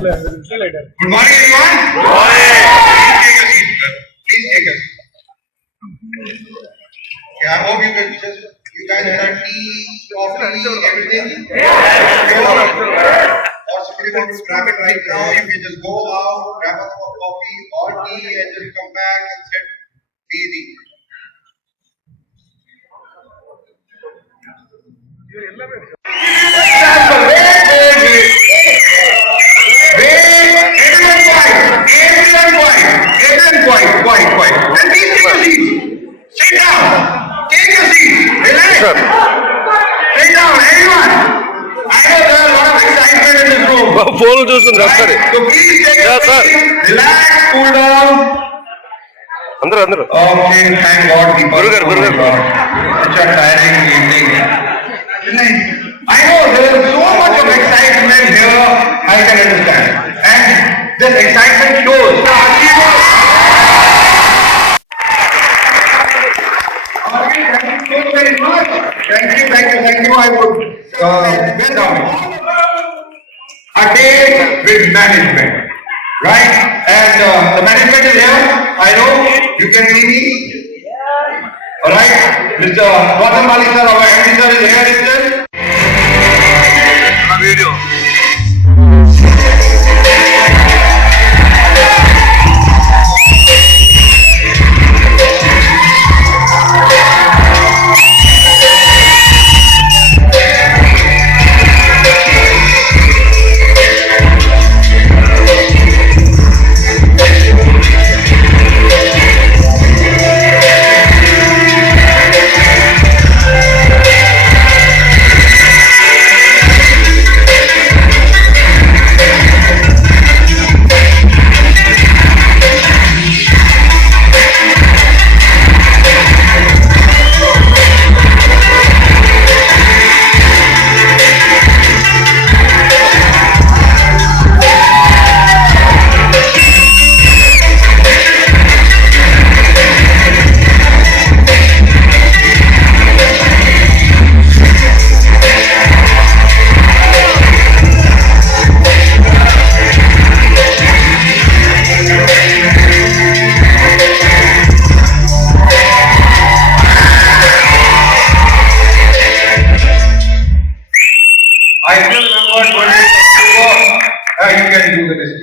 Good morning, everyone. Good morning. Please take a seat, sir. Please take a seat. Yeah, I hope you guys had a tea, coffee, everything. Or somebody wants to grab it right now, you can just go out, grab a cup of coffee or tea, and just come back and sit easy. Quiet. And please take your seats. Sit down. Take your seats. Relax. Sit down, everyone. I know there are a lot of excitement in this room. Right? So please take your seats. Relax, cool down. Okay, thank God. Such a tiring evening. I know there is so much of excitement here. I can understand. And this excitement shows. Thank you very much. Thank you. I would welcome it. A day with management, right? And the management is here. I know you can see me. All right, Mr. Gautam Bali sir, our MD sir is here itself. Video.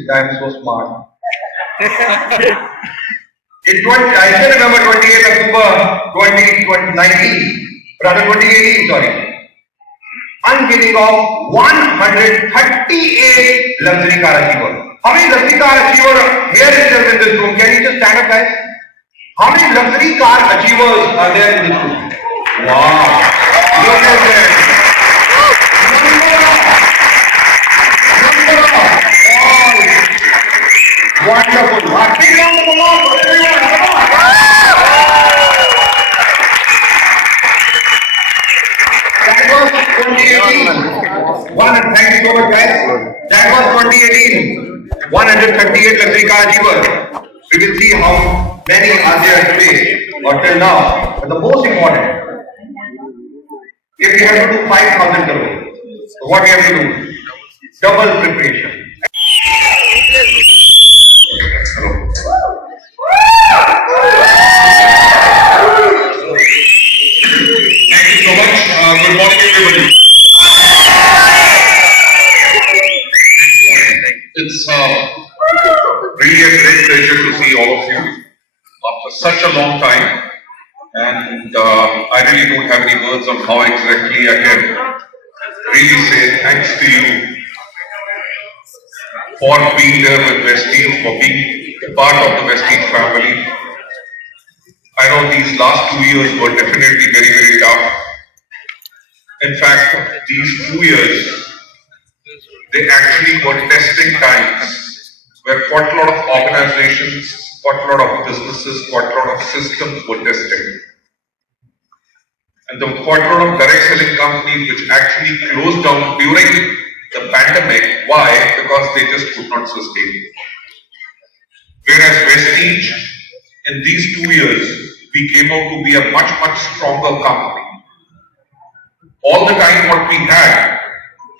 I'm so smart. I still remember 28th October 2018, sorry. Unveiling of 138 luxury car achievers. How many luxury car achievers here itself in this room? Can you just stand up, guys? How many luxury car achievers are there in this room? Wow. Look at that. Wonderful. Big round of applause for everyone. Come on. That was 2018. Thank you so much, guys. That was 2018. 138 luxury car achievers. We will see how many are there today or till now. But the most important, if we have to do 5,000 crores, so what we have to do? Double preparation. Good morning, everybody. It's really a great pleasure to see all of you after such a long time, and I really don't have any words on how exactly I can really say thanks to you for being there with Vestige, for being part of the Vestige family. I know these last 2 years were definitely very, very tough. In fact, these 2 years, they actually were testing times where quite a lot of organizations, quite a lot of businesses, quite a lot of systems were tested. And there were quite a lot of direct selling companies which actually closed down during the pandemic. Why? Because they just could not sustain. Whereas Vestige, in these 2 years, we came out to be a much, much stronger company. All the time what we had,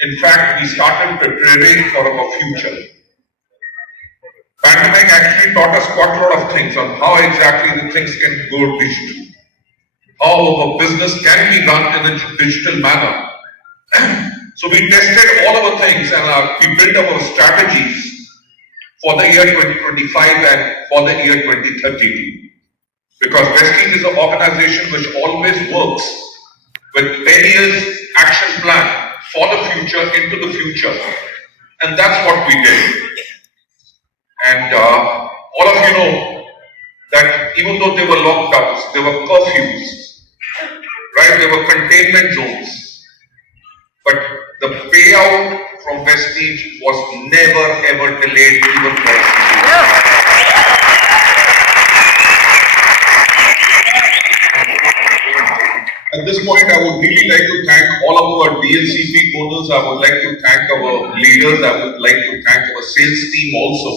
in fact, we started preparing for our future. Pandemic actually taught us quite a lot of things on how exactly the things can go digital, how our business can be run in a digital manner. So we tested all our things and we built our strategies for the year 2025 and for the year 2030. Because Vestige is an organization which always works with 10 years action plan for the future, into the future. And that's what we did. And all of you know that even though there were lockdowns, there were curfews, right? There were containment zones. But the payout from Vestige was never ever delayed even for a single day. At this point, I would really like to thank all of our DLCP owners. I would like to thank our leaders. I would like to thank our sales team also.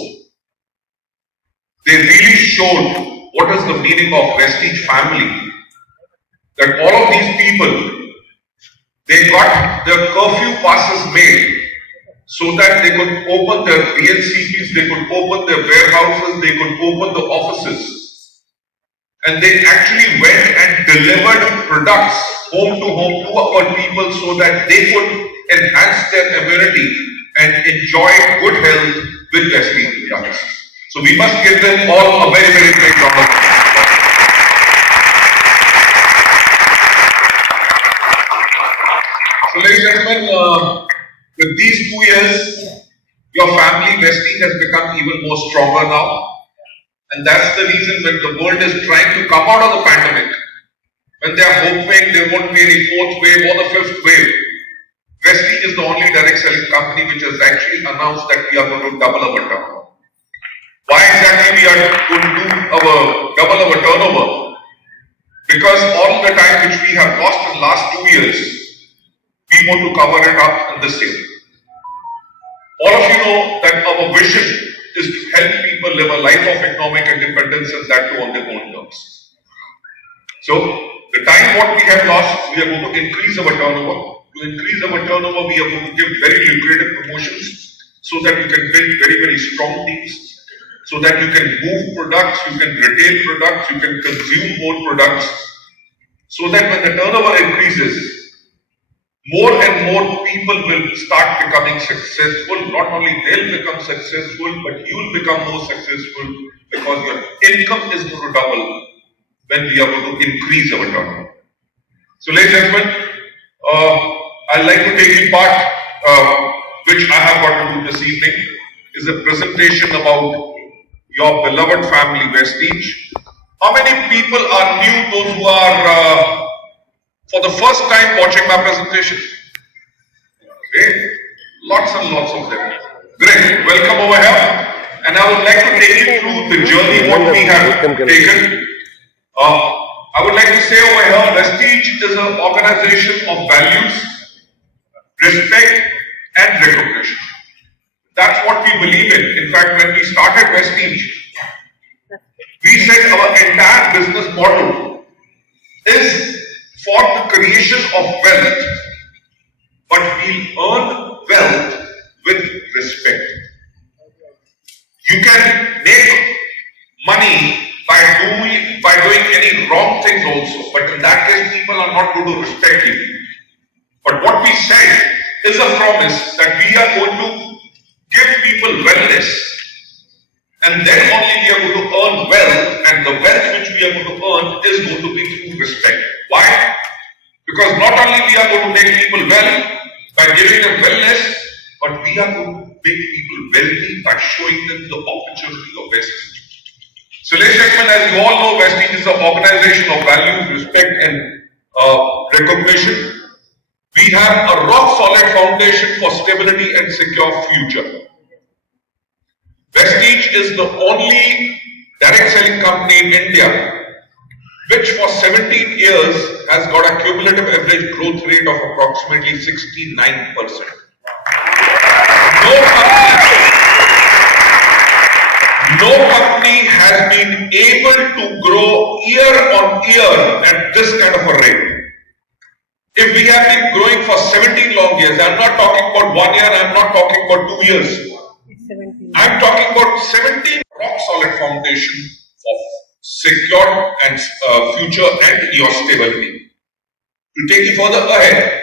They really showed what is the meaning of Vestige family. That all of these people, they got their curfew passes made so that they could open their DLCPs, they could open their warehouses, they could open the offices. And they actually went and delivered products home to our people so that they could enhance their immunity and enjoy good health with Vestige products. So we must give them all a very, very great round of applause. So ladies and gentlemen, with these 2 years, your family Vestige has become even more stronger now. And that's the reason when the world is trying to come out of the pandemic, when they are hoping there won't be any fourth wave or the fifth wave, Vestige is the only direct selling company which has actually announced that we are going to double our turnover. Why exactly we are going to double our turnover? Because all the time which we have lost in the last 2 years, we want to cover it up in this year. All of you know that our vision is to help people live a life of economic independence and that too on their own terms. So, the time what we have lost, we are going to increase our turnover. To increase our turnover, we are going to give very lucrative promotions so that we can build very, very strong teams, so that you can move products, you can retail products, you can consume more products, so that when the turnover increases, more and more people will start becoming successful. Not only they'll become successful, but you'll become more successful because your income is going to double when we are going to increase our turnover. So ladies and gentlemen, I'd like to take in part, which I have got to do this evening, is a presentation about your beloved family Vestige. How many people are new, those who are for the first time watching my presentation? Okay, lots and lots of them. Great, welcome over here. And I would like to take you through the journey what we have taken. I would like to say over here, Vestige is an organization of values, respect and recognition. That's what we believe in. In fact, when we started Vestige, we said our entire business model is for the creation of wealth, but we'll earn wealth with respect. You can make money by doing any wrong things also, but in that case people are not going to respect you. But what we said is a promise that we are going to give people wellness, and then only we are going to earn wealth, and the wealth which we are going to earn is going to be through respect. Why? Because not only we are going to make people well by giving them wellness, but we are going to make people wealthy by showing them the opportunity of Vestige. So ladies and gentlemen, as you all know, Vestige is an organization of values, respect and recognition. We have a rock solid foundation for stability and secure future. Vestige is the only direct selling company in India which for 17 years has got a cumulative average growth rate of approximately 69%. No company has been able to grow year on year at this kind of a rate. If we have been growing for 17 long years, I'm not talking about 1 year, I'm not talking about 2 years. I'm talking about 17 rock solid foundation of secure and future and your stability. To take you further ahead,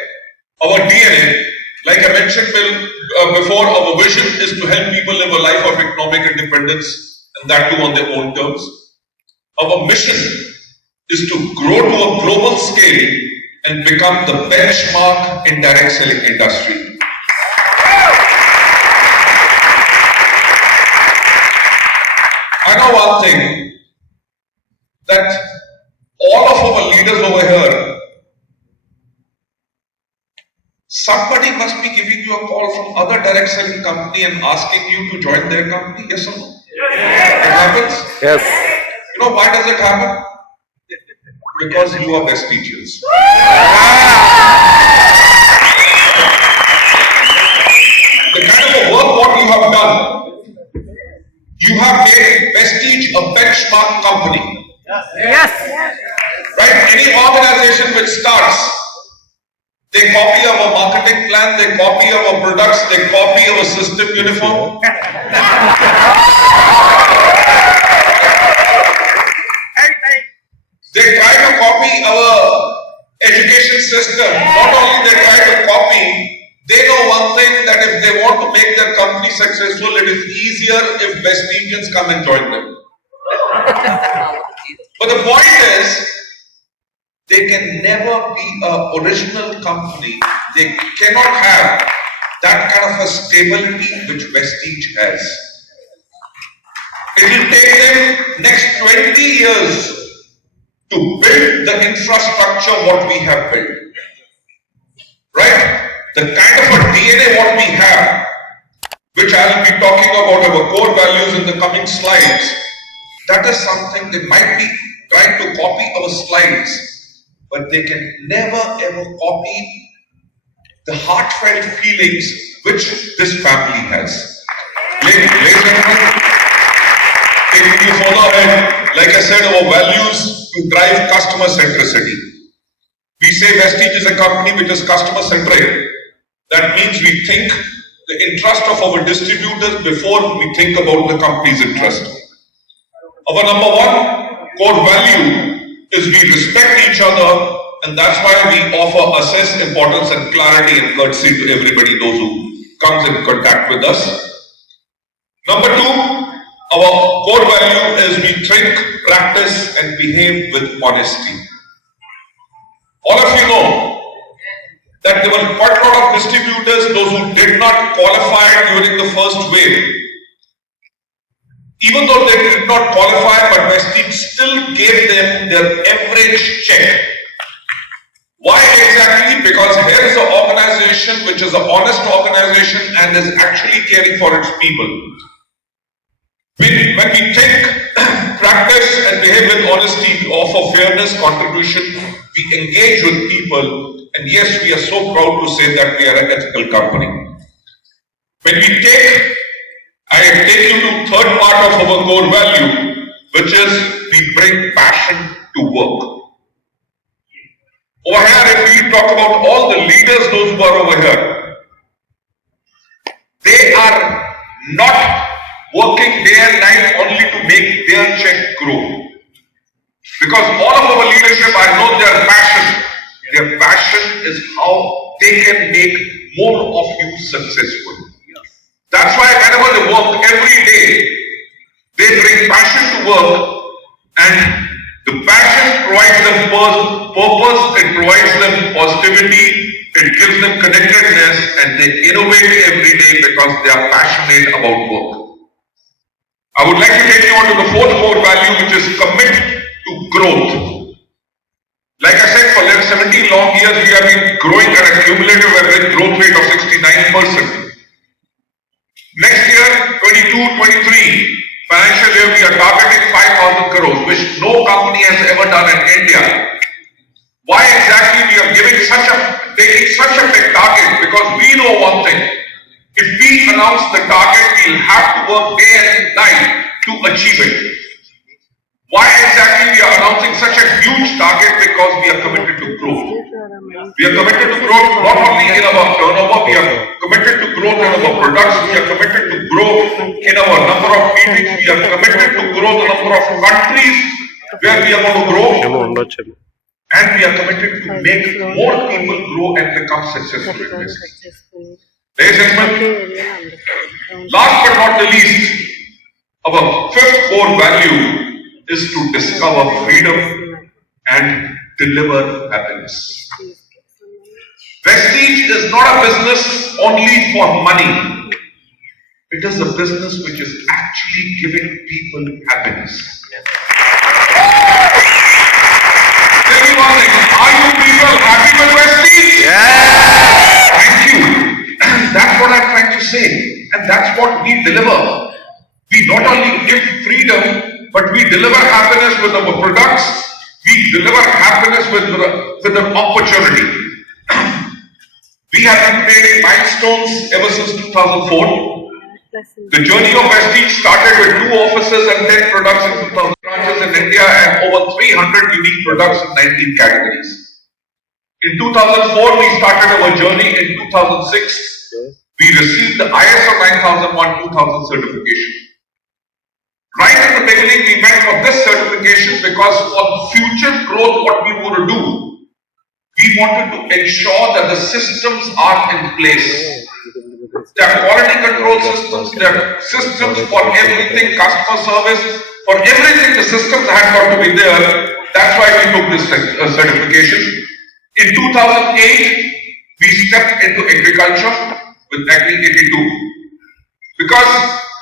our DNA, like I mentioned before, our vision is to help people live a life of economic independence, and that too on their own terms. Our mission is to grow to a global scale and become the benchmark in direct selling industry. I know one thing, that all of our leaders over here, somebody must be giving you a call from other direct selling company and asking you to join their company, yes or no? Yes. It happens? Yes. You know why does it happen? Because you are Vestigians. The kind of work what you have done, you have made Vestige a benchmark company. Yes. Right? Any organization which starts, they copy our marketing plan, they copy our products, they copy our system uniform. They try to copy our education system. Not only they try to copy, they know one thing, that if they want to make their company successful, it is easier if Vestigians come and join them. But the point is, they can never be an original company. They cannot have that kind of a stability which Vestige has. It will take them next 20 years to build the infrastructure what we have built. Right? The kind of a DNA what we have, which I will be talking about our core values in the coming slides, that is something they might be trying to copy our slides, but they can never ever copy the heartfelt feelings which this family has. Ladies and gentlemen, taking you further ahead, like I said, our values to drive customer centricity. We say Vestige is a company which is customer centric. That means we think the interest of our distributors before we think about the company's interest. Our number one core value is we respect each other, and that's why we offer assess, importance and clarity and courtesy to everybody, those who comes in contact with us. Number two, our core value is we think, practice and behave with honesty. All of you know that there were quite a lot of distributors, those who did not qualify during the first wave. Even though they did not qualify, but Vestige still gave them their average check. Why exactly? Because here is an organization which is an honest organization and is actually caring for its people. When we think, practice and behave with honesty, we offer fairness, contribution, we engage with people, and yes, we are so proud to say that we are an ethical company. When we I take you to third part of our core value, which is we bring passion to work. Over here, if we talk about all the leaders, those who are over here, they are not working day and night only to make their check grow. Because all of our leadership, I know their passion. Their passion is how they can make more of you successful. That's why whenever they work every day, they bring passion to work, and the passion provides them purpose, it provides them positivity, it gives them connectedness, and they innovate every day because they are passionate about work. I would like to take you on to the fourth core value, which is commit to growth. Like I said, for 17 long years, we have been growing at a cumulative average growth rate of 69%. Next year, 22-23 financial year, we are targeting 5,000 crores, which no company has ever done in India. Why exactly we are taking such a big target? Because we know one thing. If we announce the target, we'll have to work day and night to achieve it. Why exactly we are announcing such a huge target? Because we are committed to growth. We are committed to growth not only in our turnover, we are committed to growth in our products, we are committed to growth in our number of meetings, we are committed to grow the number of countries where we are going to grow, and we are committed to make more people grow and become successful in business. Ladies and gentlemen, last but not the least, our fifth core value is to discover freedom and deliver happiness. Vestige is not a business only for money. It is a business which is actually giving people happiness. Tell me one thing, are you people happy with Vestige? Yes! Thank you. That's what I'm trying to say. And that's what we deliver. We not only give freedom, but we deliver happiness with our products. We deliver happiness with an opportunity. We have been creating milestones ever since 2004. The journey of Vestige started with 2 offices and 10 products in 2000 branches in India and over 300 unique products in 19 categories. In 2004, we started our journey. In 2006, we received the ISO 9001-2000 certification. Right at the beginning, we went for this certification because for future growth, what we want to do, we wanted to ensure that the systems are in place. There are quality control systems, there are systems for everything, customer service, for everything the systems had got to be there. That's why we took this certification. In 2008, we stepped into agriculture with Agri 82. Because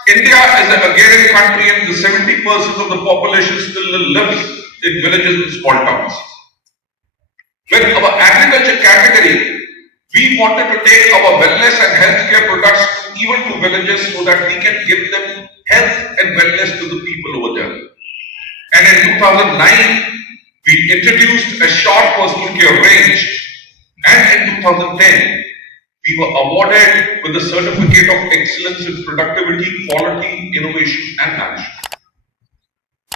India is a agrarian country and the 70% of the population still lives in villages and small towns. With our agriculture category, we wanted to take our wellness and healthcare products even to villages so that we can give them health and wellness to the people over there. And in 2009, we introduced a short personal care range, and in 2010, we were awarded with the Certificate of Excellence in Productivity, Quality, Innovation and Management.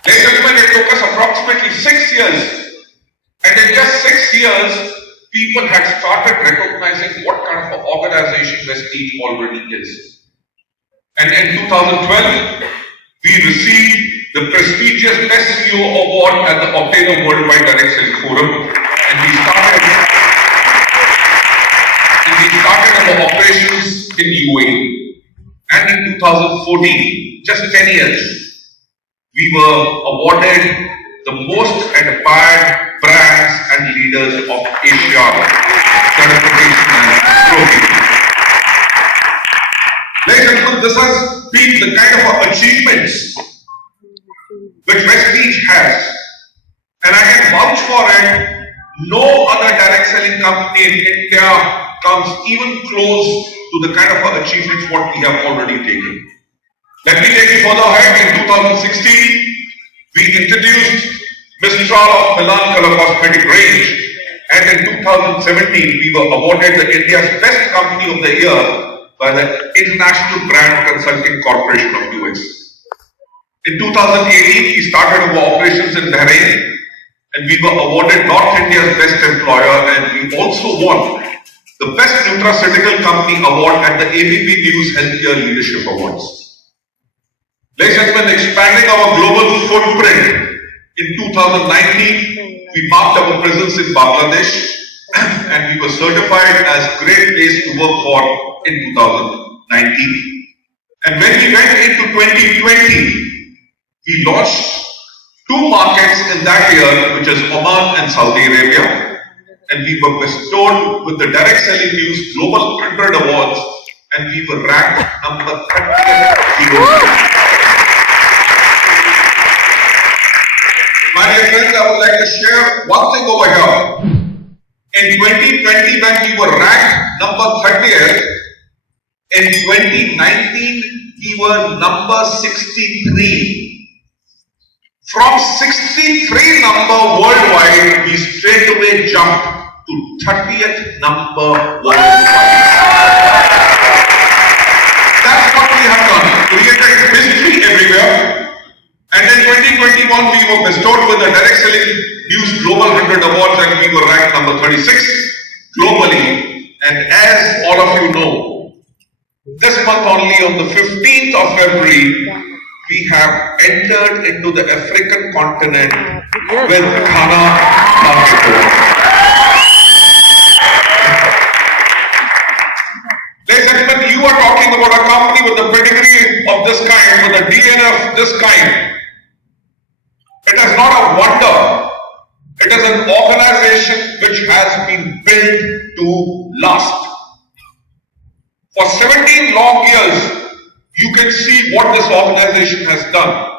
Ladies and gentlemen, it took us approximately 6 years, and in just 6 years, people had started recognizing what kind of an organization Vestige already is. And in 2012, we received the prestigious Best CEO Award at the Obtainer Worldwide Direct Selling Forum, and we started our operations in UAE. And in 2014, just 10 years, we were awarded the most admired brands and leaders of Asia certification and trophy. Ladies and gentlemen, this has been the kind of achievements which Vestige has, and I can vouch for it. No other direct selling company in India comes even close to the kind of achievements what we have already taken. Let me take you further ahead. In 2016, we introduced Mistral of Milan Color Cosmetic range, and in 2017, we were awarded the India's Best Company of the Year by the International Brand Consulting Corporation of US. In 2018, we started our operations in Bahrain, and we were awarded North India's Best Employer, and we also won the Best Nutraceutical Company Award at the ABP News Healthcare Leadership Awards. Ladies and gentlemen, expanding our global footprint, in 2019, we marked our presence in Bangladesh, and we were certified as Great Place to Work for in 2019. And when we went into 2020, we launched 2 markets in that year, which is Oman and Saudi Arabia, and we were bestowed with the Direct Selling News Global 100 Awards, and we were ranked number 30. My dear friends, I would like to share one thing over here. In 2020, when we were ranked number 30th, in 2019, we were number 63. From 63 number worldwide, we straight away jumped to 30th number worldwide. That's what we have done. Created history everywhere. And in 2021, we were bestowed with the Direct Selling News Global 100 Awards, and we were ranked number 36. globally. And as all of you know, this month only on the 15th of February, we have entered into the African continent with Ghana Market. Ladies and gentlemen, you are talking about a company with a pedigree of this kind, with a DNA of this kind. It is not a wonder. It is an organization which has been built to last. For 17 long years, you can see what this organization has done.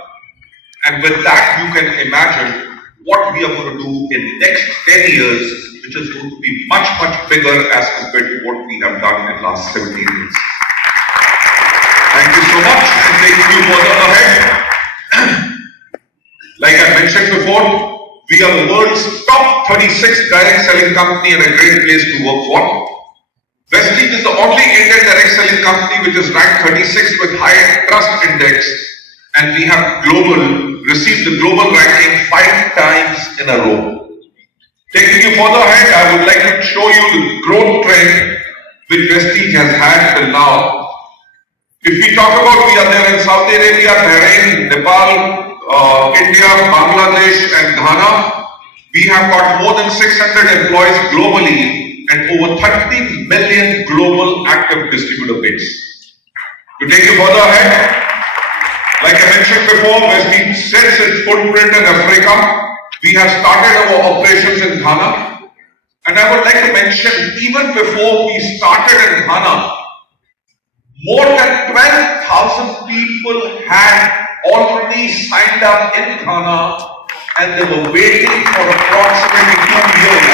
And with that, you can imagine what we are going to do in the next 10 years, which is going to be much, much bigger as compared to what we have done in the last 17 years. Thank you so much, and taking you further ahead. Like I mentioned before, we are the world's top 36 direct selling company and a great place to work for. Vestige is the only Indian direct selling company which is ranked 36 with high trust index, and we have received the global ranking 5 times in a row. Taking you further ahead, I would like to show you the growth trend which Vestige has had till now. If we talk about, we are there in Saudi Arabia, Bahrain, Nepal, India, Bangladesh and Ghana. We have got more than 600 employees globally and over 30 million global active distributor base. To take you further ahead, like I mentioned before, Vestige sets its footprint in Africa. We have started our operations in Ghana. And I would like to mention, even before we started in Ghana, more than 12,000 people had already signed up in Ghana and they were waiting for approximately 2 years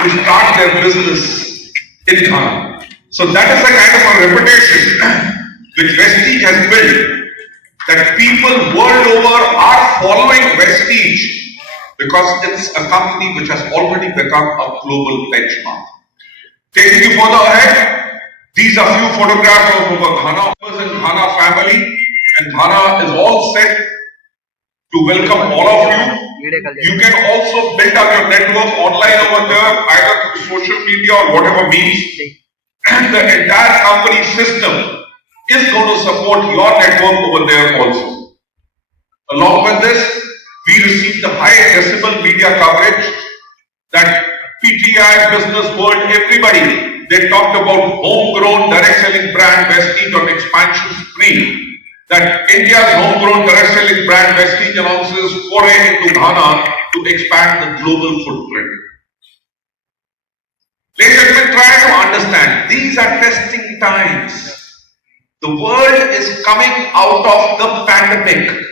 to start their business in Ghana. So that is the kind of a reputation which Vestige has built, that people world over are following Vestige because it's a company which has already become a global benchmark. Taking you further ahead, these are few photographs of our Ghana members and Ghana family, and Ghana is all set to welcome all of you. You can also build up your network online over there, either through social media or whatever means. And the entire company system is going to support your network over there also. Along with this, we received the high decibel media coverage that PTI, Business World, everybody, they talked about homegrown direct selling brand Vestige on expansion spree. That India's homegrown direct selling brand Vestige announces foray into Ghana to expand the global footprint. Ladies and gentlemen, try to understand, these are testing times. The world is coming out of the pandemic.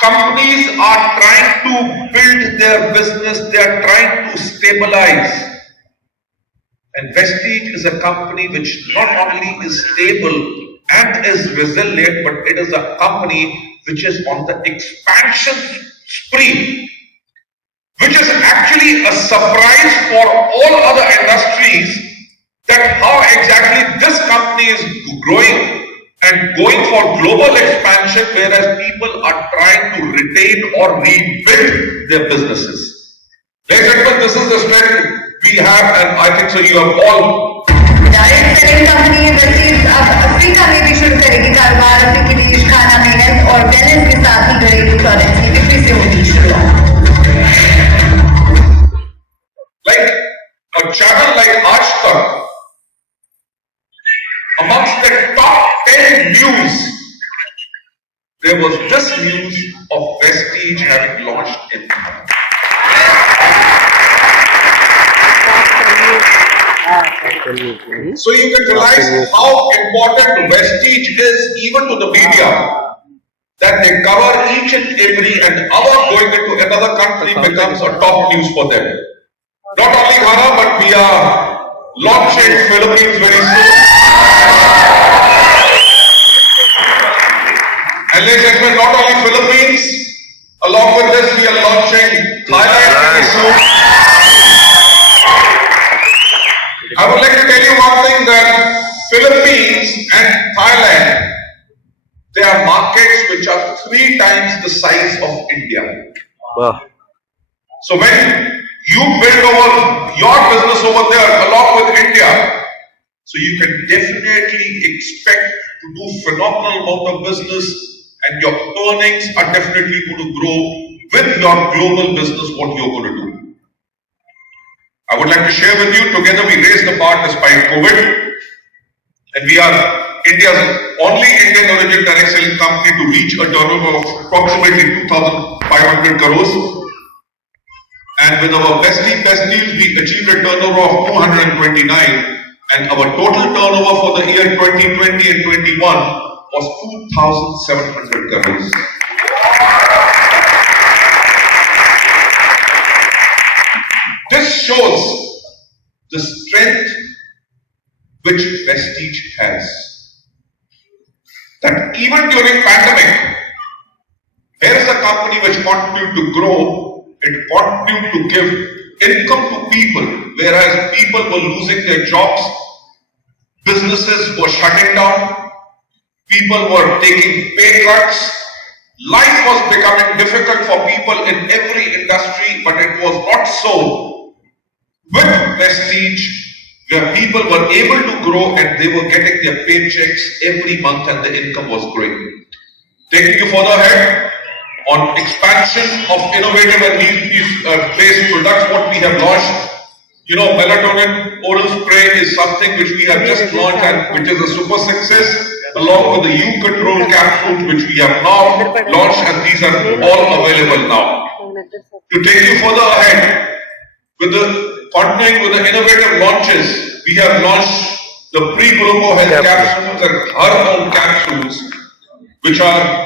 Companies are trying to build their business, they are trying to stabilize. And Vestige is a company which not only is stable and is resilient, but it is a company which is on the expansion spree, which is actually a surprise for all other industries, that how exactly this company is growing and going for global expansion, whereas people are trying to retain or rebuild their businesses. Ladies and gentlemen, this is the strength we have, and I think so you have all. Direct selling company है Vestige अब Africa में भी शुरू करेगी कारोबार, अफ्रीकी देश खाना में हेल्थ और वेलनेस के साथ ही घरेलू प्रोडक्ट्स की बिक्री से होगी शुरुआत. Like a channel like Aaj Tak, amongst the top 10 news, there was this news of Vestige having launched in Ghana. So you can realize how important Vestige is even to the media, that they cover each and every, and our going into another country becomes a top news for them. Not only Ghana, but we are launching Philippines very soon. And ladies and gentlemen, not only Philippines, along with this we are launching Thailand very soon. I would like to tell you one thing, that Philippines and Thailand, they are markets which are 3 times the size of India. Wow. So when you build over your business over there along with India, so you can definitely expect to do phenomenal amount of business, and your earnings are definitely going to grow with your global business, what you're going to do. I would like to share with you, together we raised the bar despite COVID, and we are India's only Indian origin direct selling company to reach a turnover of approximately 2,500 crores. And with our Vestige best deals, we achieved a turnover of 229, and our total turnover for the year 2020 and 21 was 2,700 crores. This shows the strength which Vestige has. That even during pandemic, here is a company which continued to grow, it continued to give income to people, whereas people were losing their jobs, businesses were shutting down, people were taking pay cuts, life was becoming difficult for people in every industry, but it was not so with Vestige, where people were able to grow and they were getting their paychecks every month and the income was growing. Taking you further ahead on expansion of innovative and need-based products, what we have launched. You know, melatonin oral spray is something which we have just launched and which is a super success, along with the U-Control capsules which we have now launched, and these are all available now. To take you further ahead, with the continuing with the innovative launches, we have launched the pre-Gluco health capsules and hormone capsules, which are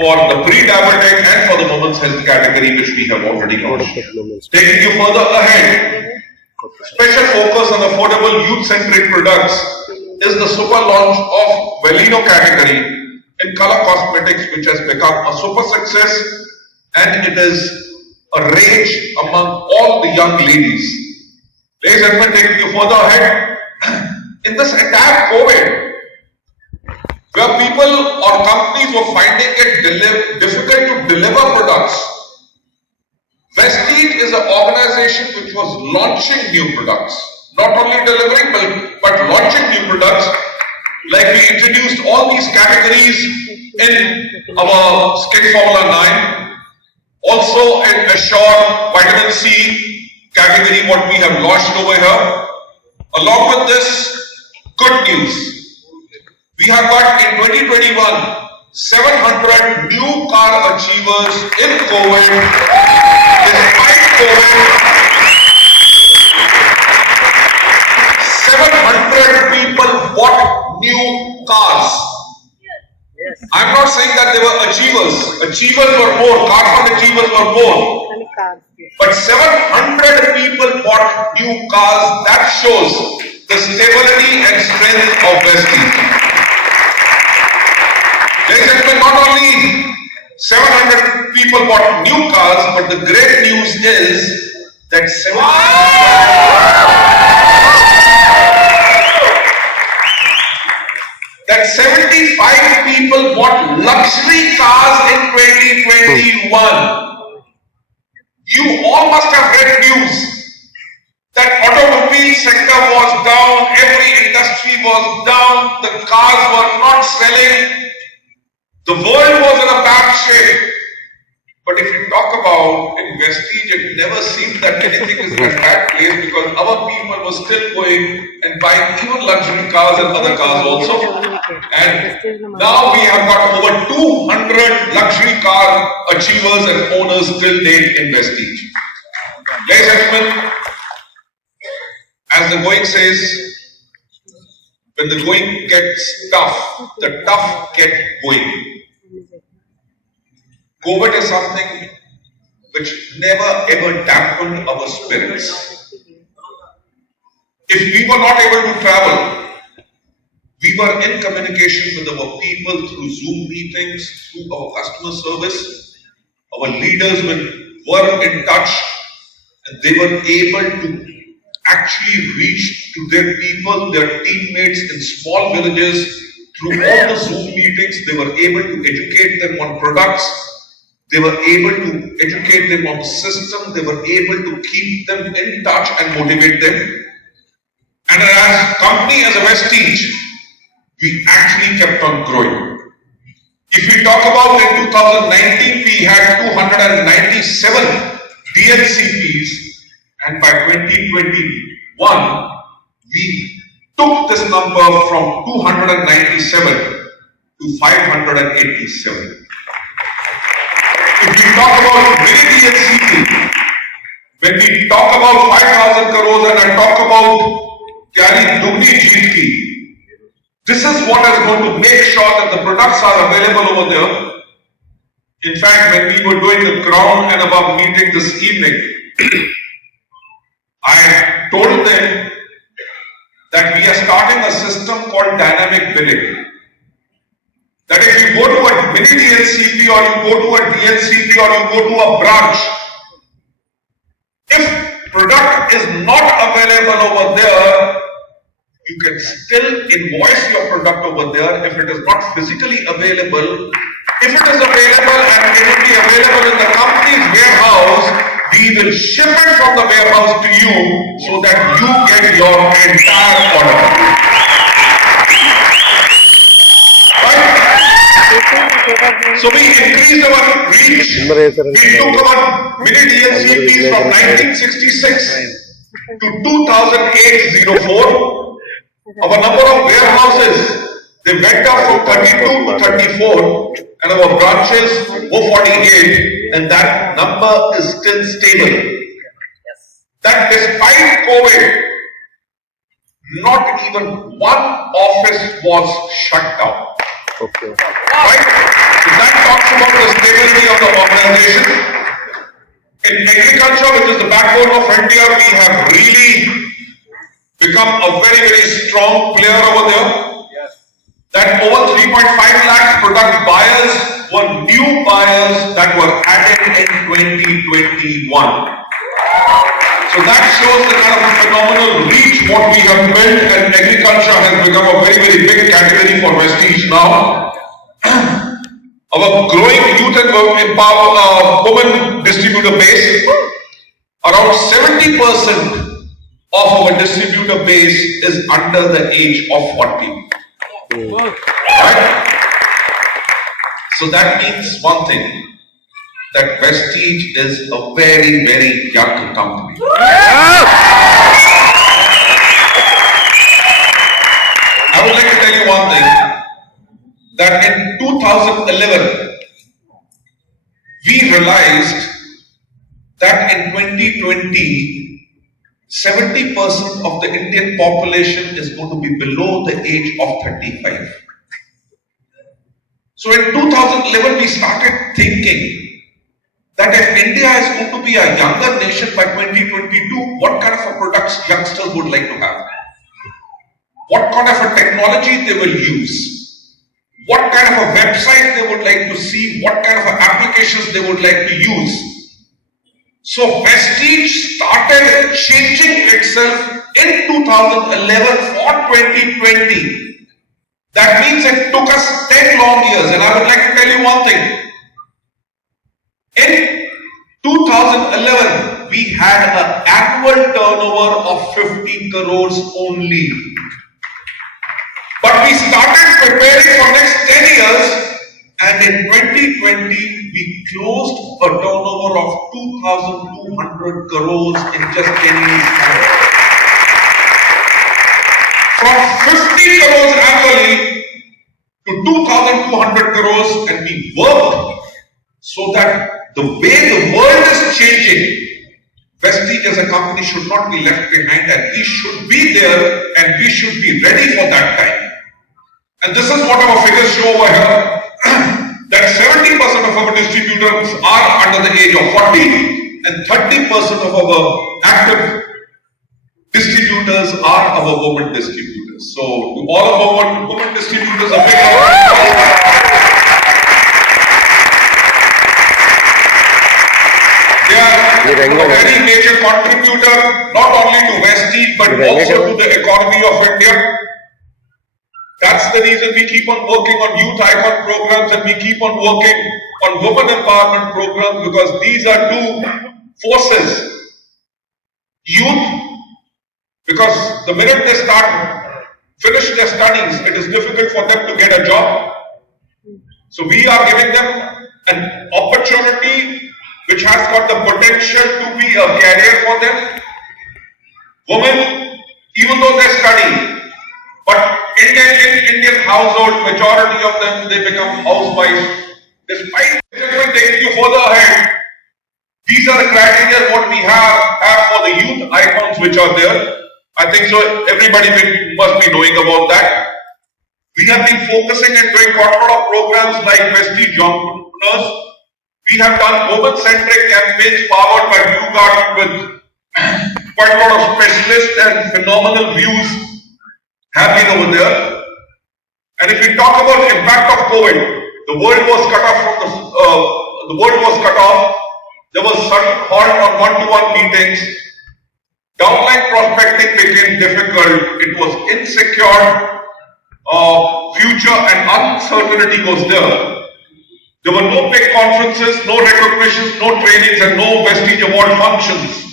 for the pre-diabetic and for the women's health category, which we have already launched. Taking you further ahead, special focus on affordable youth-centric products is the super launch of Velino category in color cosmetics, which has become a super success, and it is a rage among all the young ladies. Ladies and gentlemen, taking you further ahead, in this entire COVID, where people or companies were finding it difficult to deliver products, Vestige is an organization which was launching new products. Not only delivering, but launching new products. Like we introduced all these categories in our Skin Formula 9. Also in Assure Vitamin C category, what we have launched over here. Along with this, good news. We have got in 2021, 700 new car achievers in COVID. Despite COVID, 700 people bought new cars. I'm not saying that they were achievers. Achievers were more, car fund achievers were more. But 700 people bought new cars. That shows the stability and strength of Vestige. Ladies and gentlemen, not only 700 people bought new cars, but the great news is that 75 people bought luxury cars in 2021. You all must have read news that automobile sector was down, every industry was down, the cars were not selling, the world was in a bad shape. But if you talk about in Vestige, it never seemed that anything is in a bad place, because our people were still going and buying even luxury cars and other cars also. And now we have got over 200 luxury car achievers and owners till date in Vestige. Ladies and gentlemen, as the going says, when the going gets tough, the tough get going. COVID is something which never ever dampened our spirits. If we were not able to travel, we were in communication with our people through Zoom meetings, through our customer service. Our leaders were in touch, and they were able to actually reach to their people, their teammates in small villages. Through all the Zoom meetings, they were able to educate them on products. They were able to educate them on the system. They were able to keep them in touch and motivate them. And as a company, as a Vestige, we actually kept on growing. If we talk about in 2019, we had 297 DLCPs, and by 2021, we took this number from 297 to 587. If we talk about mini DLCP, when we talk about 5,000 crores and I talk about Kyali Dugni Jeet, this is what is going to make sure that the products are available over there. In fact, when we were doing the ground and above meeting this evening, I told them that we are starting a system called dynamic billing. That if you go to a mini DLCP or you go to a DLCP or you go to a branch, if product is not available over there, you can still invoice your product over there if it is not physically available. If it is available and it will be available in the company's warehouse, we will ship it from the warehouse to you so that you get your entire order. So we increased our reach. We took our mini DLCPs from 1966 to 2008-04. Our number of warehouses, they went up from 32 to 34, and our branches 448, and that number is still stable. That despite COVID, not even one office was shut down. Okay. Right? So that talks about the stability of the organization. In agriculture, which is the backbone of India, we have really become a very, very strong player over there. Yes. That over 3.5 lakh product buyers were new buyers that were added in 2021. So that shows the kind of phenomenal reach what we have built, and agriculture has become a very, very big category for Vestige now. Our growing youth and women distributor base, around 70% of our distributor base is under the age of 40. Right? So that means one thing, that Vestige is a very, very young company. I would like to tell you one thing, that in 2011, we realized that in 2020, 70% of the Indian population is going to be below the age of 35. So in 2011, we started thinking that if India is going to be a younger nation by 2022, what kind of a products youngsters would like to have? What kind of a technology they will use? What kind of a website they would like to see? What kind of applications they would like to use? So Vestige started changing itself in 2011 for 2020. That means it took us 10 long years, and I would like to tell you one thing. In 2011, we had an annual turnover of 50 crores only. But we started preparing for next 10 years, and in 2020, we closed a turnover of 2,200 crores in just 10 years. From 50 crores annually to 2,200 crores, and we worked so that the way the world is changing, Vestige as a company should not be left behind, and we should be there and we should be ready for that time. And this is what our figures show over here, that 70% of our distributors are under the age of 40 and 30% of our active distributors are our women distributors. So to all of our women distributors, a big they are a very major contributor not only to Vestige but also to the economy of India. That's the reason we keep on working on youth icon programs and we keep on working on women empowerment programs, because these are two forces. Youth, because the minute they finish their studies, it is difficult for them to get a job. So we are giving them an opportunity which has got the potential to be a career for them. Women, even though they study, but Indian household, majority of them, they become housewives. Despite taking you further ahead, these are the criteria what we have for the youth icons which are there. I think so everybody must be knowing about that. We have been focusing and doing quite a lot of programs like Vestige Entrepreneurs. We have done women-centric campaigns powered by Gautam with quite a lot of specialists and phenomenal views have been over there. And if we talk about the impact of COVID, the world was cut off. There was sudden halt on one-to-one meetings. Downline prospecting became difficult. It was insecure. Future and uncertainty was there. There were no big conferences, no recognitions, no trainings, and no Vestige Award functions.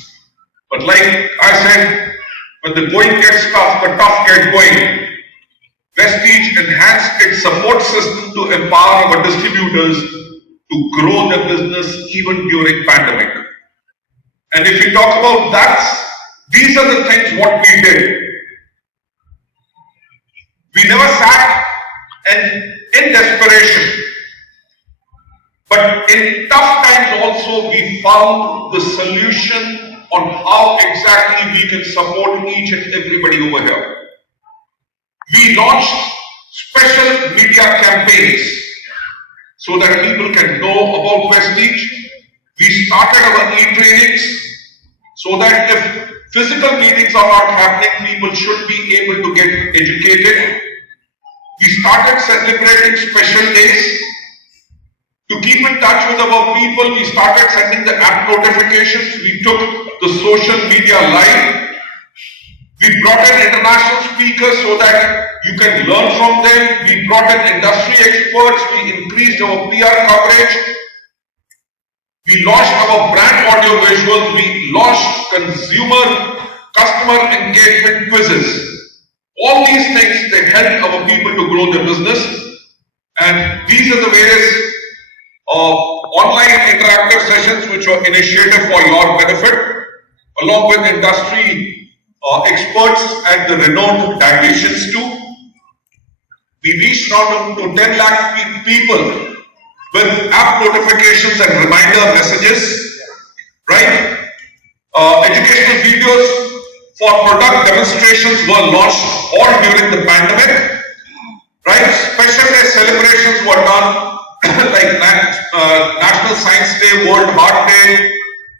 But like I said, when the going gets tough, the tough get going. Vestige enhanced its support system to empower our distributors to grow their business even during pandemic. And if we talk about that, these are the things what we did. We never sat and in desperation, but in tough times also we found the solution on how exactly we can support each and everybody over here. We launched special media campaigns so that people can know about Vestige. We started our e-trainings so that if physical meetings are not happening, people should be able to get educated. We started celebrating special days. To keep in touch with our people, we started sending the app notifications. We took the social media live. We brought in international speakers so that you can learn from them. We brought in industry experts. We increased our PR coverage. We launched our brand audio visuals. We launched customer engagement quizzes. All these things, they help our people to grow their business. And these are the various online interactive sessions which were initiated for your benefit, along with industry experts and the renowned dietitians too. We reached out to 10 lakh people with app notifications and reminder messages, right? Educational videos for product demonstrations were launched all during the pandemic, right? Special day celebrations were done like National Science Day, World Heart Day,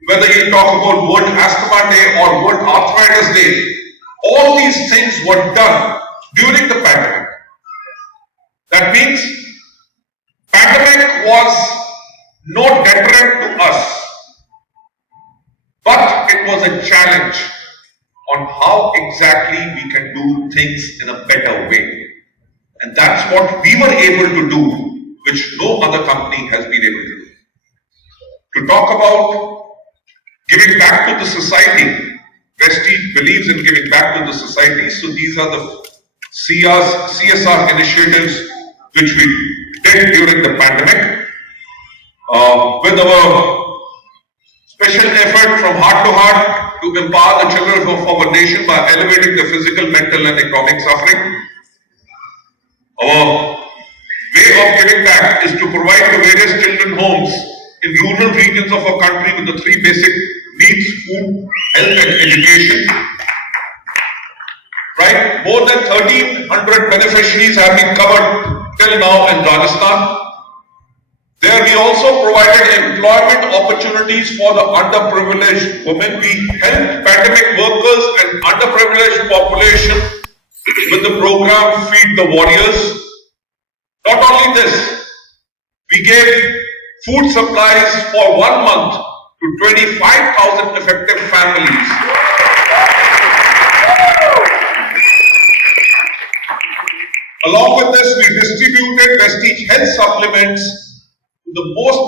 whether you talk about World Asthma Day or World Arthritis Day. All these things were done during the pandemic. That means pandemic was no deterrent to us, but it was a challenge on how exactly we can do things in a better way. And that's what we were able to do, which no other company has been able to do. To talk about giving back to the society, Vestige believes in giving back to the society. So these are the CSR initiatives which we did during the pandemic. With our special effort from heart to heart to empower the children of our nation by elevating the physical, mental and economic suffering. Our way of giving back is to provide the various children homes in rural regions of our country with the 3 basic needs: food, health and education. Right? More than 1,300 beneficiaries have been covered till now in Rajasthan. There we also provided employment opportunities for the underprivileged women. We helped pandemic workers and underprivileged population with the program Feed the Warriors. Not only this, we gave food supplies for 1 month to 25,000 affected families. Along with this, we distributed Vestige health supplements to the most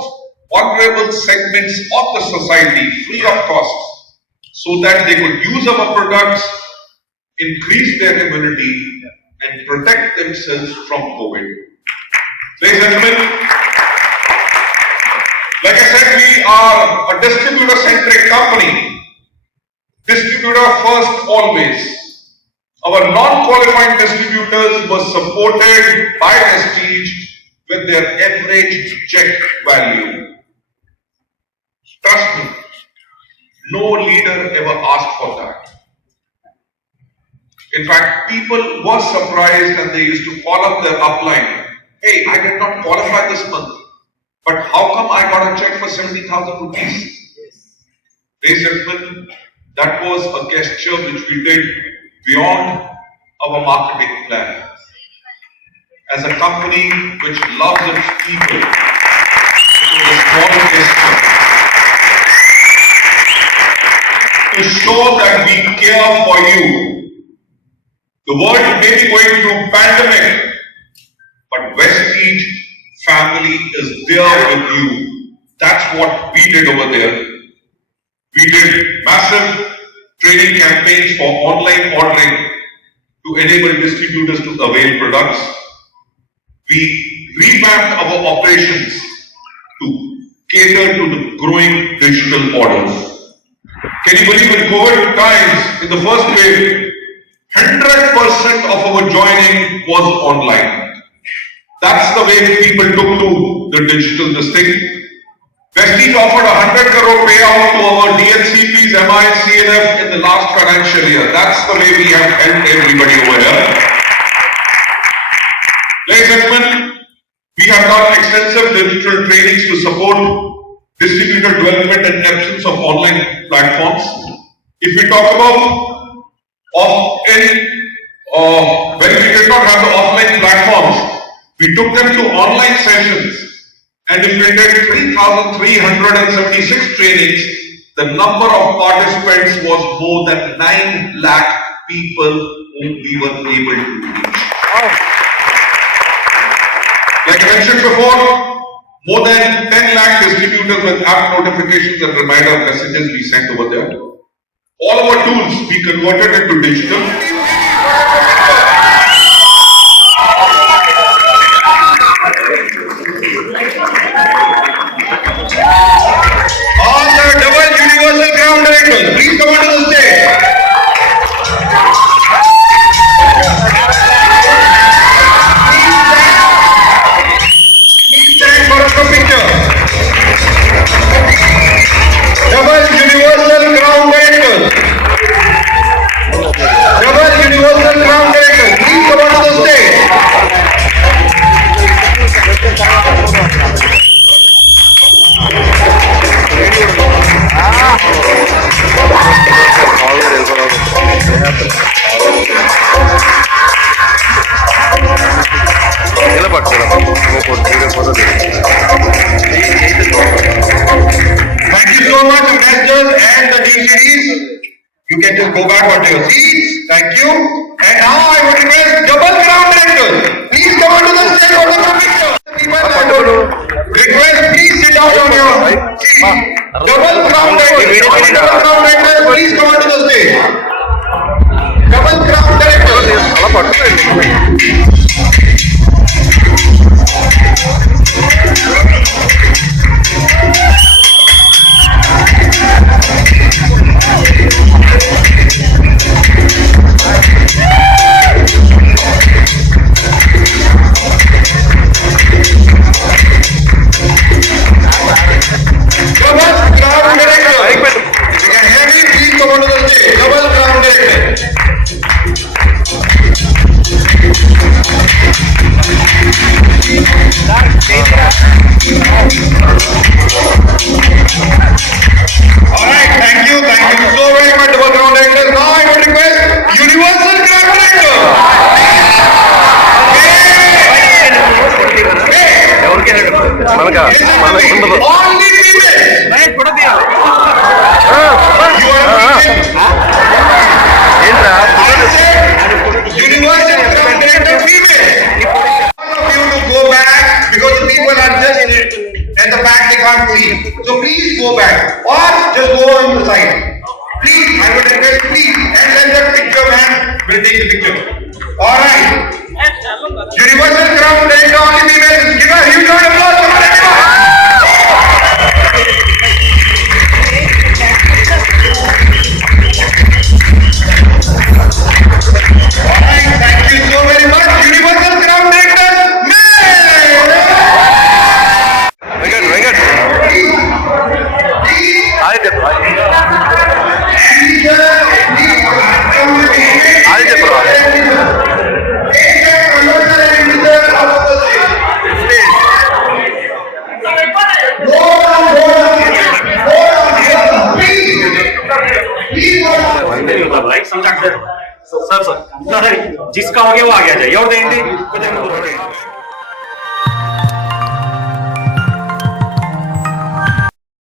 vulnerable segments of the society free of cost, so that they could use our products, increase their immunity, and protect themselves from COVID. Ladies and gentlemen, like I said, we are a distributor-centric company. Distributor first always. Our non-qualified distributors were supported by Vestige with their average check value. Trust me, no leader ever asked for that. In fact, people were surprised and they used to call up their upline. Hey, I did not qualify this month, but how come I got a check for 70,000 rupees? Ladies and gentlemen, that was a gesture which we did beyond our marketing plan. As a company which loves its people, it was a small gesture to show that we care for you. The world may be going through pandemic, but Vestige family is there with you. That's what we did over there. We did massive training campaigns for online ordering to enable distributors to avail products. We revamped our operations to cater to the growing digital orders. Can you believe in COVID times, in the first wave, 100% of our joining was online. That's the way people took to the digital this thing. Vestige offered 100 crore payout to our DNCPs, MI, CNF in the last financial year. That's the way we have helped everybody over here. Ladies and gentlemen, we have done extensive digital trainings to support distributor development and absence of online platforms. If we talk about when we did not have the offline platforms, we took them to online sessions. And if we did 3,376 trainings, the number of participants was more than 9 lakh people whom we were able to reach. Like I mentioned before, more than 10 lakh distributors with app notifications and reminder messages we sent over there. All our tools we converted into digital. All the double universal ground directors, please come onto the stage. Please stand for a picture. Double universal ground directors. Double universal ground directors, please come onto the stage. Thank you so much, investors and the DCDs. You can just go back onto your seats. Thank you. And now I would request double ground directors. Please come onto the stage for the picture. Request, please sit down on your seat. Double ground directors, please come onto the stage. Double ground directors. Universal ground director female. request please, and then the picture man will take the picture. All right. Universal crown laid on the female. Give a huge round of applause. Come on, everyone. All right, thank you so very much. Universal crown laid on male. Very good, very good. Hadi bro. Like समझा sir जिसका हो गया वो आ गया जाइए और देंगे